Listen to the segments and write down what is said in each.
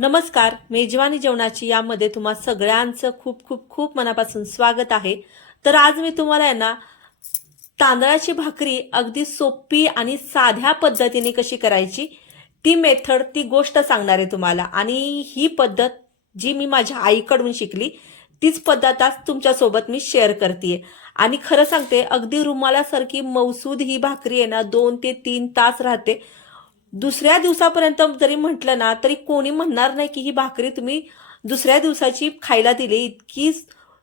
नमस्कार मेजवानी जेवणाची यामध्ये तुम्हा सगळ्यांचं खूप खूप खूप मनापासून स्वागत आहे. तर आज मी तुम्हाला आहे ना तांदळाची भाकरी अगदी सोपी आणि साध्या पद्धतीने कशी करायची ती मेथड ती गोष्ट सांगणार आहे तुम्हाला. आणि ही पद्धत जी मी माझ्या आईकडून शिकली तीच पद्धत आज तुमच्यासोबत मी शेअर करते आणि खरं सांगते अगदी रुमालासारखी मौसूद ही भाकरी आहे ना दोन ते तीन तास राहते. दुसऱ्या दिवसापर्यंत जरी म्हटलं ना तरी कोणी म्हणणार नाही की ही भाकरी तुम्ही दुसऱ्या दिवसाची खायला दिली. इतकी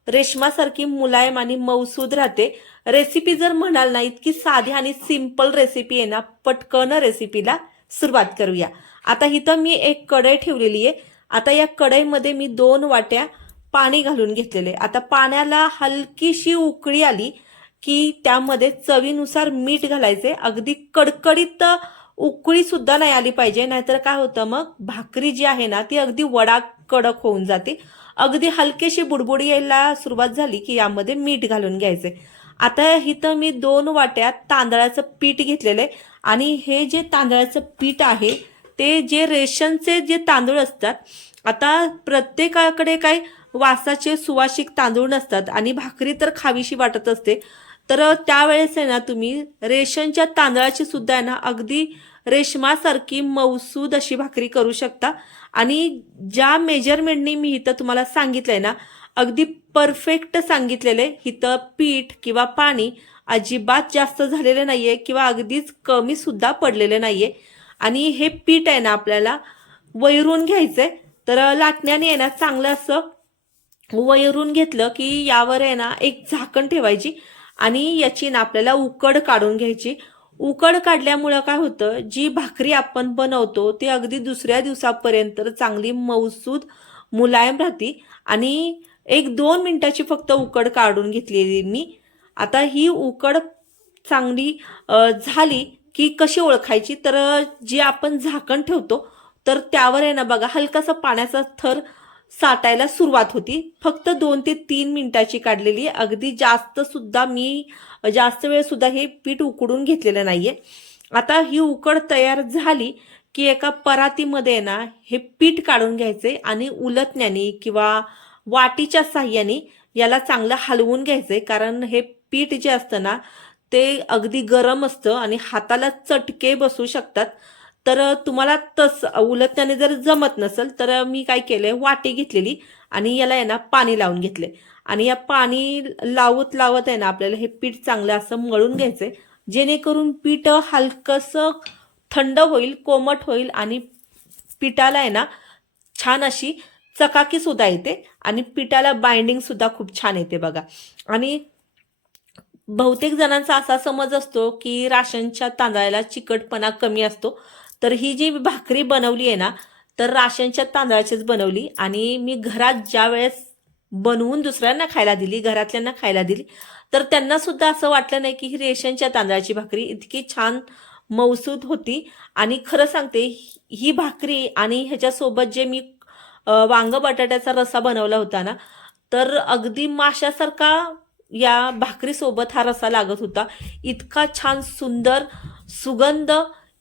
रेशमासारखी मुलायम आणि मौसूद राहते. रेसिपी जर म्हणाल ना इतकी साधी आणि सिंपल रेसिपी आहे ना पटकन रेसिपीला सुरुवात करूया. आता इथं मी एक कढई ठेवलेली आहे. आता या कढईमध्ये मी दोन वाट्या पाणी घालून घेतलेले आता पाण्याला हलकीशी उकळी आली की त्यामध्ये चवीनुसार मीठ घालायचे अगदी कडकडीत उकळी सुद्धा नाही आली पाहिजे नाहीतर काय होतं मग? भाकरी जी आहे ना ती अगदी वडा कडक होऊन जाते. अगदी हलकेशी बुडबुडी यायला सुरुवात झाली की यामध्ये मीठ घालून घ्यायचे. आता इथं मी दोन वाट्या तांदळाचं पीठ घेतलेलं आहे आणि हे जे तांदळाचं पीठ आहे ते जे रेशनचे जे तांदूळ असतात आता प्रत्येकाकडे काही वासाचे सुवासिक तांदूळ नसतात आणि भाकरी तर खावीशी वाटत असते तर त्यावेळेस आहे ना तुम्ही रेशनच्या तांदळाची सुद्धा आहे ना अगदी रेशमासारखी मौसूद अशी भाकरी करू शकता. आणि ज्या मेजरमेंटनी मी इथं तुम्हाला सांगितलंय ना अगदी परफेक्ट सांगितलेलं आहे. इथं पीठ किंवा पाणी अजिबात जास्त झालेलं नाहीये किंवा अगदीच कमी सुद्धा पडलेलं नाहीये. आणि हे पीठ आहे ना आपल्याला वैरून घ्यायचंय. तर लाटण्याने आहे ना चांगलं असं वैरून घेतलं की यावर आहे ना एक झाकण ठेवायची. आणि याची ना आपल्याला उकड काढून घ्यायची. उकड काढल्यामुळं काय होतं जी भाकरी आपण बनवतो ती अगदी दुसऱ्या दिवसापर्यंत चांगली मौसूद मुलायम राहते. आणि एक दोन मिनिटाची फक्त उकड काढून घेतलेली मी. आता ही उकड चांगली झाली की कशी ओळखायची? तर जे आपण झाकण ठेवतो तर त्यावर आहे ना बघा हलकासा पाण्याचा थर साठायला सुरुवात होती. फक्त दोन ते तीन मिनिटाची काढलेली अगदी जास्त सुद्धा मी जास्त वेळ सुद्धा हे पीठ उकडून घेतलेलं नाहीये. आता ही उकड तयार झाली की एका परातीमध्ये आहे ना हे पीठ काढून घ्यायचे आणि उलटण्याने किंवा वाटीच्या साह्याने याला चांगलं हलवून घ्यायचंय. कारण हे पीठ जे असतं ना ते अगदी गरम असतं आणि हाताला चटके बसू शकतात. तर तुम्हाला तस उलटण्याने जर जमत नसेल तर मी काय केलंय वाटी घेतलेली आणि याला आहे ना पाणी लावून घेतले आणि या पाणी लावत लावत आहे ना आपल्याला हे पीठ चांगलं असं मळून घ्यायचंय. जेणेकरून पीठ हलकंसं थंड होईल कोमट होईल आणि पिठाला आहे ना छान अशी चकाकी सुद्धा येते आणि पिठाला बाइंडिंग सुद्धा खूप छान येते बघा. आणि बहुतेक जणांचा असा समज असतो की राशनच्या तांदळाला चिकटपणा कमी असतो. तर ही जी भाकरी बनवली आहे ना तर राशनच्या तांदळाचीच बनवली आणि मी घरात ज्या वेळेस बनवून दुसऱ्यांना खायला दिली घरातल्यांना खायला दिली तर त्यांना सुद्धा असं वाटलं नाही की ही रेशनच्या तांदळाची भाकरी इतकी छान मौसूद होती. आणि खरं सांगते ही भाकरी आणि ह्याच्यासोबत जे मी वांगं वांग बटाट्याचा रसा बनवला होता ना तर अगदी माशासारखा या भाकरीसोबत हा रसा लागत होता. इतका छान सुंदर सुगंध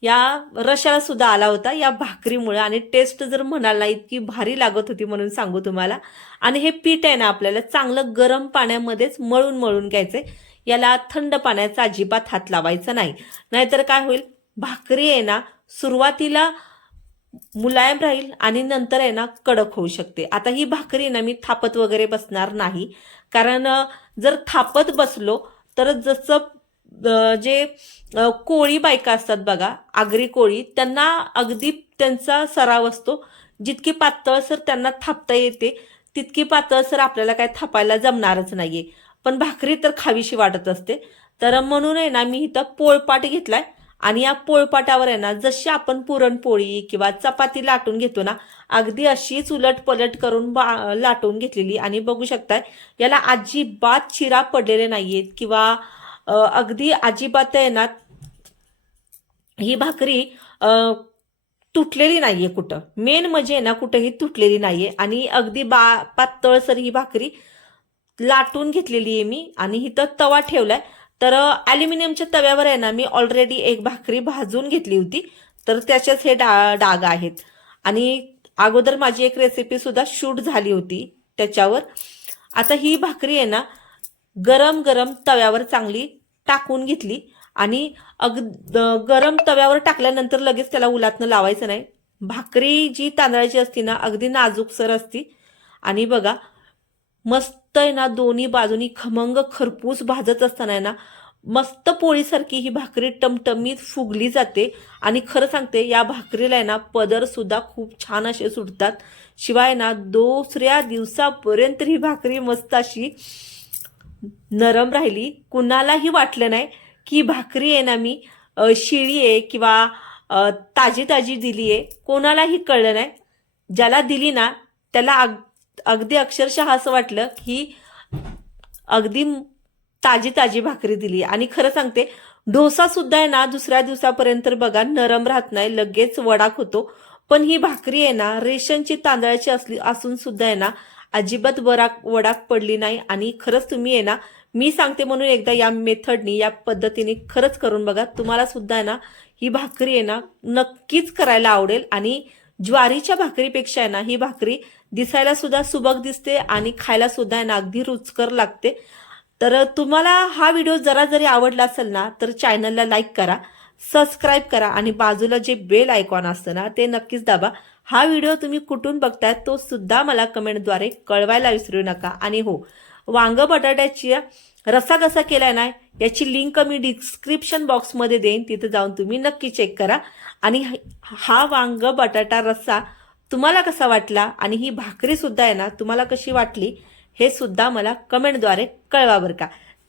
या रशाला सुद्धा आला होता. या भाकरीमुळे आणि टेस्ट जर म्हणाल ना इतकी भारी लागत होती म्हणून सांगू तुम्हाला. आणि हे पीठ आहे ना आपल्याला चांगलं गरम पाण्यामध्येच मळून मळून घ्यायचंय. याला थंड पाण्याचा अजिबात हात लावायचा नाही. नाहीतर काय होईल? भाकरी आहे ना सुरुवातीला मुलायम राहील आणि नंतर आहे ना कडक होऊ शकते. आता ही भाकरी ना मी थापत वगैरे बसणार नाही. कारण जर थापत बसलो तर जसं जे कोळी बायका असतात बघा आगरी कोळी त्यांना अगदी त्यांचा सराव असतो. जितकी पातळसर त्यांना थापता येते तितकी पातळसर आपल्याला काय थापायला जमणारच नाहीये. पण भाकरी तर खावीशी वाटत असते. तर म्हणून आहे ना मी इथं पोळपाट घेतलाय आणि या पोळपाटावर आहे ना जशी आपण पुरणपोळी किंवा चपाती लाटून घेतो ना अगदी अशीच उलट पलट करून बा लाटून घेतलेली. आणि बघू शकताय याला अजिबात चिरा पडलेले नाहीयेत किंवा अगदी अजिबात आहे ना ही भाकरी तुटलेली तुटलेली नाहीये कुठं. मेन म्हणजे आहे ना कुठंही तुटलेली नाहीये. आणि अगदी बा पातळसर ही भाकरी लाटून घेतलेली आहे मी. आणि इथं तवा ठेवलाय. तर ॲल्युमिनियमच्या तव्यावर आहे ना मी ऑलरेडी एक भाकरी भाजून घेतली होती. तर त्याच्याच हे डा डाग आहेत. आणि अगोदर माझी एक रेसिपी सुद्धा शूट झाली होती त्याच्यावर. आता ही भाकरी आहे ना गरम गरम तव्यावर चांगली टाकून घेतली. आणि अग गरम तव्यावर टाकल्यानंतर लगेच त्याला उलातनं लावायचं नाही. भाकरी जी तांदळाची असती ना अगदी नाजूकसर असती. आणि बघा मस्त आहे ना दोन्ही बाजूनी खमंग खरपूस भाजत असताना आहे ना मस्त पोळीसारखी ही भाकरी टमटमीत फुगली जाते. आणि खरं सांगते या भाकरीला आहे ना पदर सुद्धा खूप छान असे सुटतात. शिवाय ना दुसऱ्या दिवसापर्यंत ही भाकरी मस्त अशी नरम राहिली. कुणालाही वाटलं नाही की भाकरी आहे ना मी शिळी आहे किंवा ताजी ताजी दिली आहे. कोणालाही कळलं नाही. ज्याला दिली ना त्याला अग अगदी अक्षरशः असं वाटलं की अगदी ताजी ताजी भाकरी दिली. आणि खरं सांगते डोसा सुद्धा आहे ना दुसऱ्या दिवसापर्यंत बघा नरम राहत नाही. लगेच वडाक होतो. पण ही भाकरी आहे ना रेशनची तांदळाची असली असून सुद्धा आहे ना अजिबात वराक वडाक पडली नाही आणि खरंच तुम्ही आहे ना मी सांगते म्हणून एकदा या मेथडनी या पद्धतीने खरंच करून बघा तुम्हाला सुद्धा आहे ना ही भाकरी आहे ना नक्कीच करायला आवडेल आणि ज्वारीच्या भाकरीपेक्षा आहे ना ही भाकरी दिसायला सुद्धा सुबक दिसते आणि खायला सुद्धा आहे ना अगदी रुचकर लागते. तर तुम्हाला हा व्हिडिओ जरा जरी आवडला असेल ना तर चॅनलला लाईक करा सबस्क्राईब करा आणि बाजूला जे बेल आयकॉन असतं ना ते नक्कीच दाबा. हा व्हिडिओ तुम्ही कुठून बघताय तो सुद्धा मला कमेंटद्वारे कळवायला विसरू नका. आणि हो वांग बटाट्याची रसा कसा केलाय ना याची लिंक मी डिस्क्रिप्शन बॉक्समध्ये देईन. तिथे जाऊन तुम्ही नक्की चेक करा. आणि हा वांग बटाटा रस्सा तुम्हाला कसा वाटला आणि ही भाकरी सुद्धा आहे ना तुम्हाला कशी वाटली हे सुद्धा मला कमेंटद्वारे कळवा बरं का.